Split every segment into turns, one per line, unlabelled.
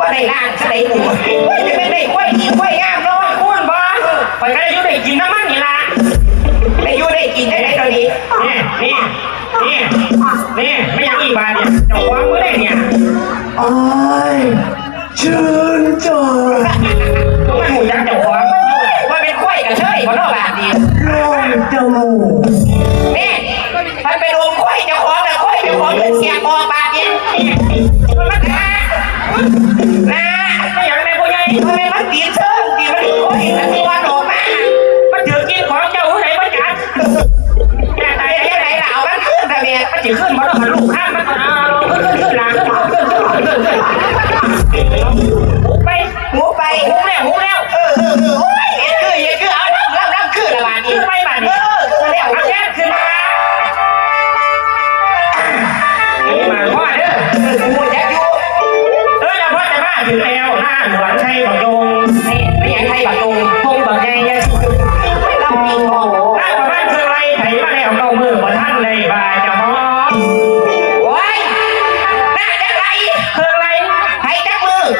ว่ได้ล่างสะไดกูว่จะเป็นได้ค่อยดีค่อยงามร้อย
คุ้นบ่ไปก็ได้ยูได้กินน้ำมันนี่ละ
ได้ยูได้กินได้ได้ตอนนี้
นี่นี่นี่นี่ไม่อยากอีบาเนี่ยเจ้าขอมือได้เนี่ย
อ้ายชื่นใจ
Hey!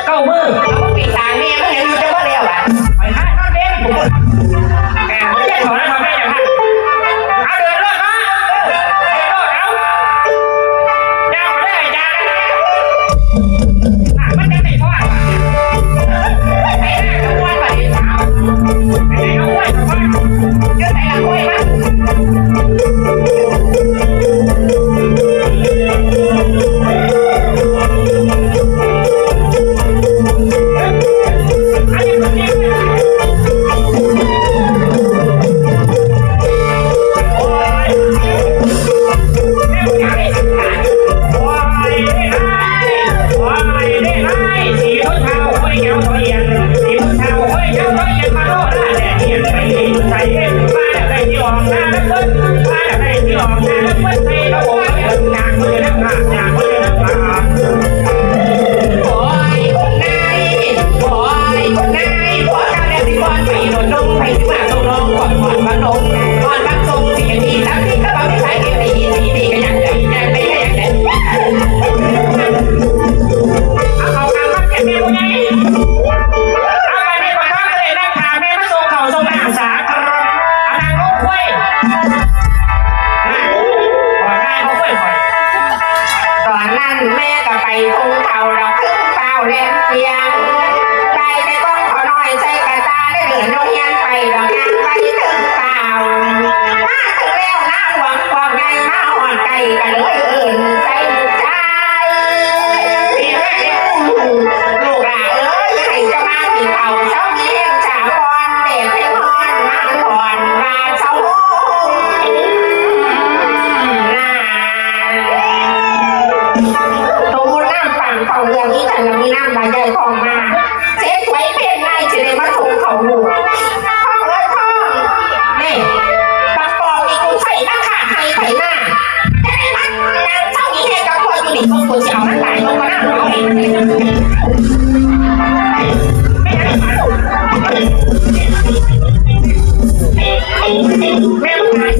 เก้า
มื
อปีสางนี่ยั
ง
ไม่เห็
นอ
ยู่
จะว่าเร็วอะ เราไม่น่ำ
ลา
ยใหญ่ของ
มาเช็ดไว้เป็นไงจะได้มาถูกเขาหนูท่องเลยท่องนี่ปักปอกอีกกูใส่หน้าขาให้ไถหน้าได้ไหมนางเจ้าอีแค่กับคนอยู่นี่ก็ควรจะเอาหนตายลงมาหน้าเราเองแม่ลูกชาย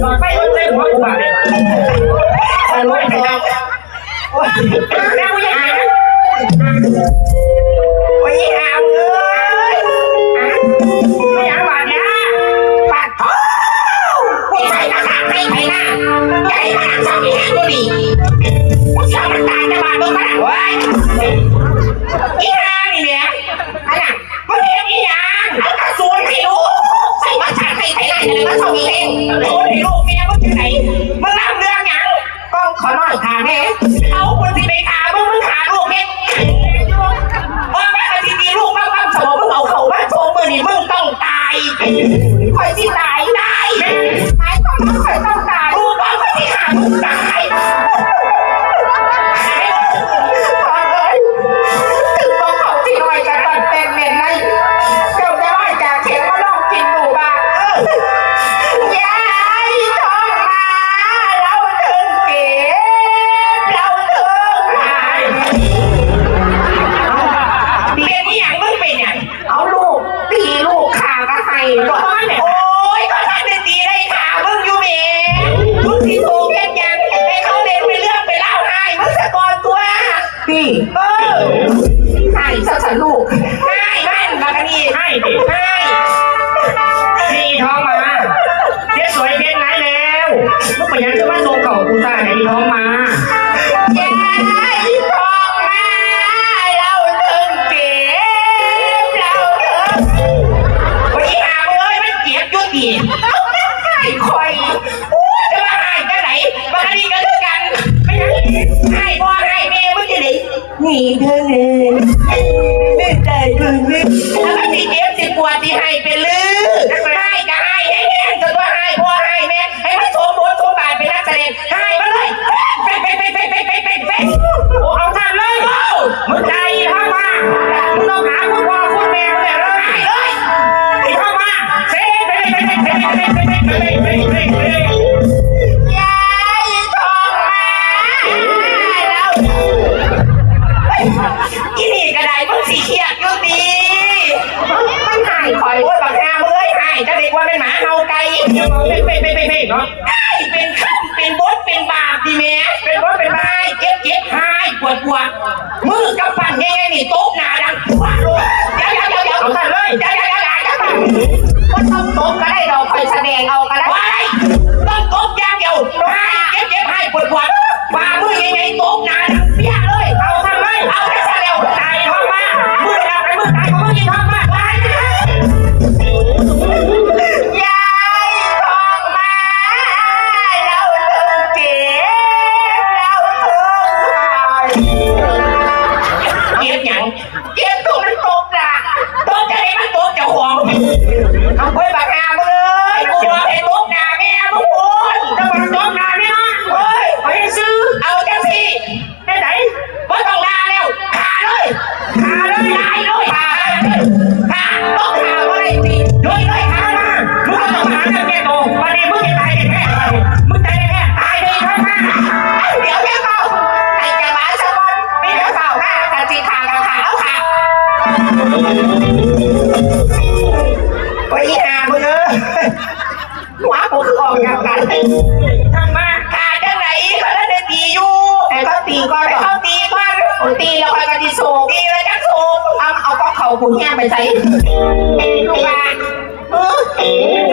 หอนไฟรถเลย
หั
วกูบาดเล
ยไฟ
รถเลย I เท่า
นั้
ไม่ได้ด้
ไม่
กว่ามือกั
บปั่น
ยังไง
นี่โต๊ะหนา
ดังพวาดเลย เออ